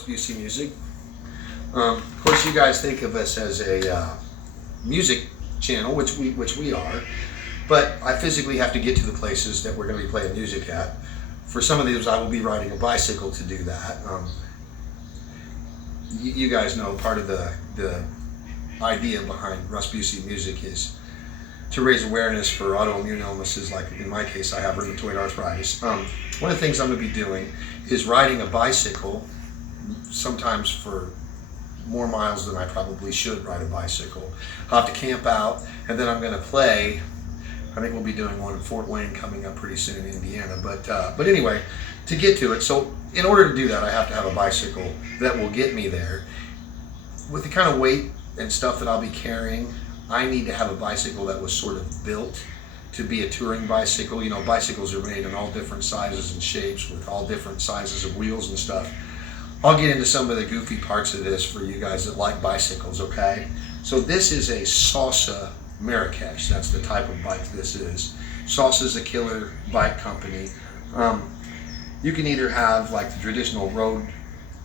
Russ Bucy Music. Of course, you guys think of us as a music channel, which we are, but I physically have to get to the places that we're going to be playing music at. For some of these, I will be riding a bicycle to do that. You guys know part of the idea behind Russ Bucy Music is to raise awareness for autoimmune illnesses, like in my case I have rheumatoid arthritis. One of the things I'm going to be doing is riding a bicycle, sometimes for more miles than I probably should ride a bicycle. I'll have to camp out, and then I'm going to play. I think we'll be doing one in Fort Wayne coming up pretty soon in Indiana. But anyway, to get to it, so in order to do that, I have to have a bicycle that will get me there. With the kind of weight and stuff that I'll be carrying, I need to have a bicycle that was sort of built to be a touring bicycle. You know, bicycles are made in all different sizes and shapes with all different sizes of wheels and stuff. I'll get into some of the goofy parts of this for you guys that like bicycles, okay? So this is a Salsa Marrakesh. That's the type of bike this is. Salsa is a killer bike company. You can either have like the traditional road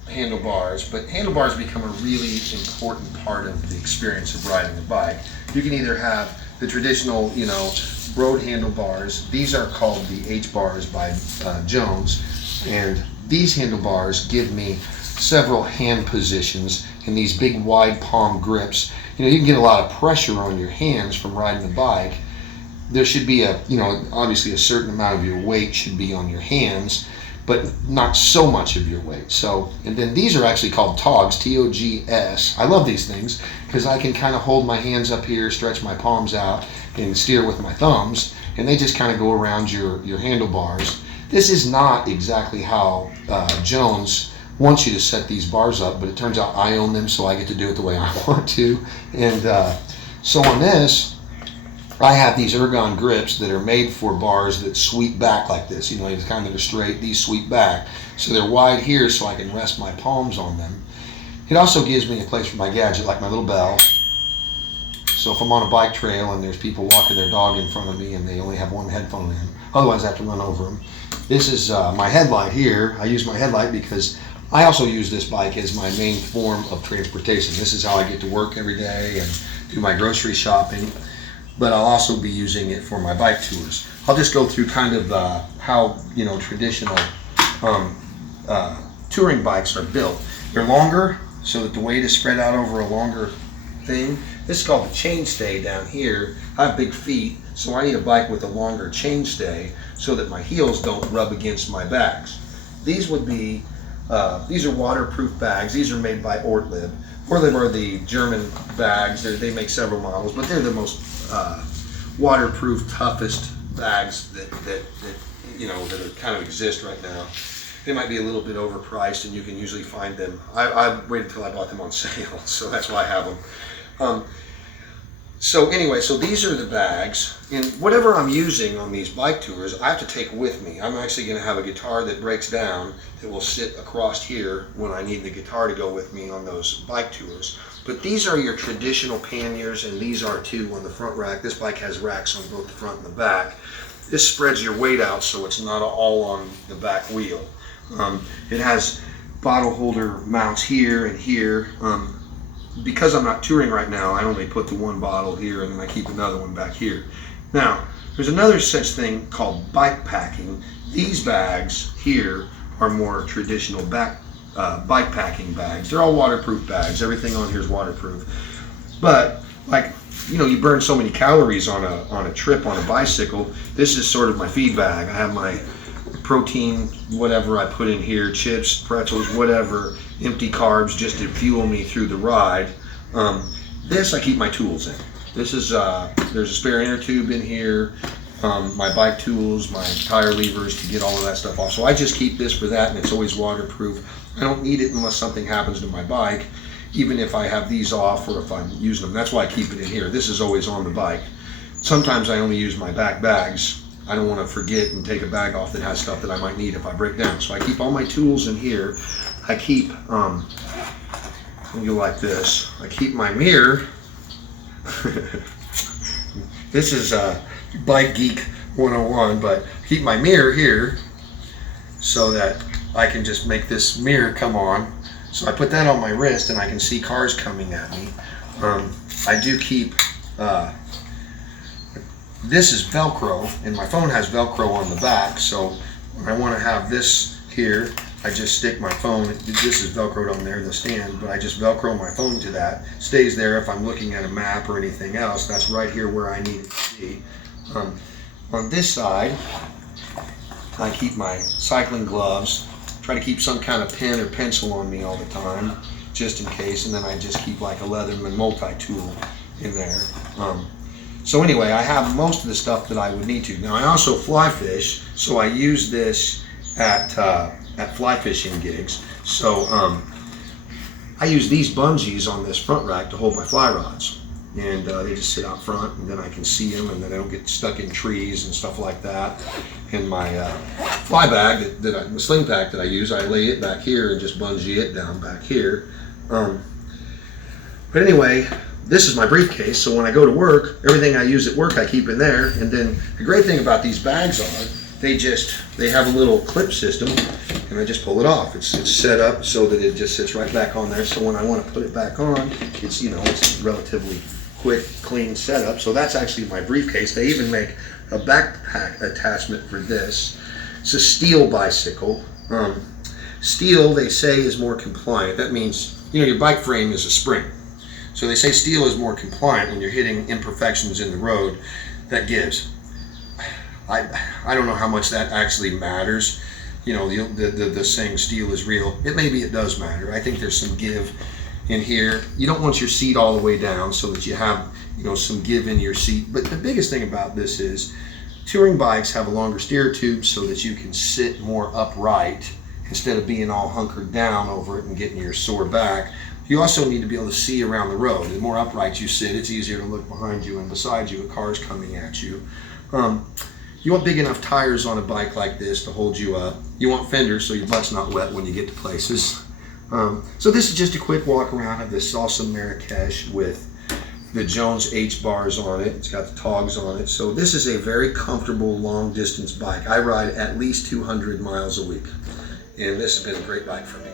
handlebars, but handlebars become a really important part of the experience of riding a bike. You can either have the traditional, you know, road handlebars. These are called the H-bars by Jones, and these handlebars give me several hand positions in these big wide palm grips. You know, you can get a lot of pressure on your hands from riding the bike. There should be a, you know, obviously a certain amount of your weight should be on your hands, but not so much of your weight. So, and then these are actually called Togs, T-O-G-S. I love these things because I can kind of hold my hands up here, stretch my palms out, and steer with my thumbs, and they just kind of go around your handlebars. This is not exactly how Jones wants you to set these bars up, but it turns out I own them, so I get to do it the way I want to. And so on this, I have these Ergon Grips that are made for bars that sweep back like this. You know, it's kind of a straight, these sweep back. So they're wide here so I can rest my palms on them. It also gives me a place for my gadget, like my little bell. So if I'm on a bike trail and there's people walking their dog in front of me and they only have one headphone in, otherwise I have to run over them. This is my headlight here. I use my headlight because I also use this bike as my main form of transportation. This is how I get to work every day and do my grocery shopping. But I'll also be using it for my bike tours. I'll just go through kind of how, you know, traditional touring bikes are built. They're longer so that the weight is spread out over a longer thing. This is called the chainstay down here. I have big feet, so I need a bike with a longer chainstay so that my heels don't rub against my backs. These would be, these are waterproof bags. These are made by Ortleib. Ortleib are the German bags. They make several models, but they're the most waterproof, toughest bags that you know that kind of exist right now. They might be a little bit overpriced, and you can usually find them. I waited until I bought them on sale, so that's why I have them. So anyway, so these are the bags, and whatever I'm using on these bike tours, I have to take with me. I'm actually going to have a guitar that breaks down that will sit across here when I need the guitar to go with me on those bike tours. But these are your traditional panniers, and these are too on the front rack. This bike has racks on both the front and the back. This spreads your weight out so it's not all on the back wheel. It has bottle holder mounts here and here. Because I'm not touring right now, I only put the one bottle here and then I keep another one back here. Now, there's another such thing called bike packing. These bags here are more traditional bike packing bags. They're all waterproof bags. Everything on here is waterproof. But like, you know, you burn so many calories on a trip on a bicycle. This is sort of my feed bag. I have my protein, whatever I put in here, chips, pretzels, whatever, empty carbs just to fuel me through the ride. This I keep my tools in. This is, there's a spare inner tube in here, my bike tools, my tire levers to get all of that stuff off. So I just keep this for that, and it's always waterproof. I don't need it unless something happens to my bike, even if I have these off or if I'm using them. That's why I keep it in here. This is always on the bike. Sometimes I only use my back bags. I don't want to forget and take a bag off that has stuff that I might need if I break down. So I keep all my tools in here. I keep, let me go like this. I keep my mirror. This is Bike Geek 101, but keep my mirror here so that I can just make this mirror come on So I put that on my wrist and I can see cars coming at me. I do keep, this is Velcro, and my phone has Velcro on the back, so when I want to have this here, I just stick my phone, this is Velcroed on there, the stand, but I just Velcro my phone to that. Stays there if I'm looking at a map or anything else. That's right here where I need it to be. On this side, I keep my cycling gloves. Try to keep some kind of pen or pencil on me all the time, just in case, and then I just keep like a Leatherman multi-tool in there. So anyway, I have most of the stuff that I would need to. Now I also fly fish, so I use this at fly fishing gigs. So I use these bungees on this front rack to hold my fly rods, and they just sit out front, and then I can see them, and then they don't get stuck in trees and stuff like that. And my fly bag, the sling pack that I use, I lay it back here and just bungee it down back here. But anyway, this is my briefcase, so when I go to work, everything I use at work I keep in there. And then the great thing about these bags are, they have a little clip system, and I just pull it off. It's set up so that it just sits right back on there. So when I want to put it back on, it's, you know, it's relatively quick, clean setup. So that's actually my briefcase. They even make a backpack attachment for this. It's a steel bicycle. Steel, they say, is more compliant. That means, you know, your bike frame is a spring. So they say steel is more compliant when you're hitting imperfections in the road. That gives. I don't know how much that actually matters. You know, the saying steel is real. Maybe it does matter. I think there's some give in here. You don't want your seat all the way down so that you have, you know, some give in your seat. But the biggest thing about this is touring bikes have a longer steer tube so that you can sit more upright instead of being all hunkered down over it and getting your sore back. You also need to be able to see around the road. The more upright you sit, it's easier to look behind you and beside you at cars coming at you. You want big enough tires on a bike like this to hold you up. You want fenders so your butt's not wet when you get to places. So this is just a quick walk around of the Salsa Marrakesh with the Jones H bars on it. It's got the Togs on it. So this is a very comfortable long distance bike. I ride at least 200 miles a week, and this has been a great bike for me.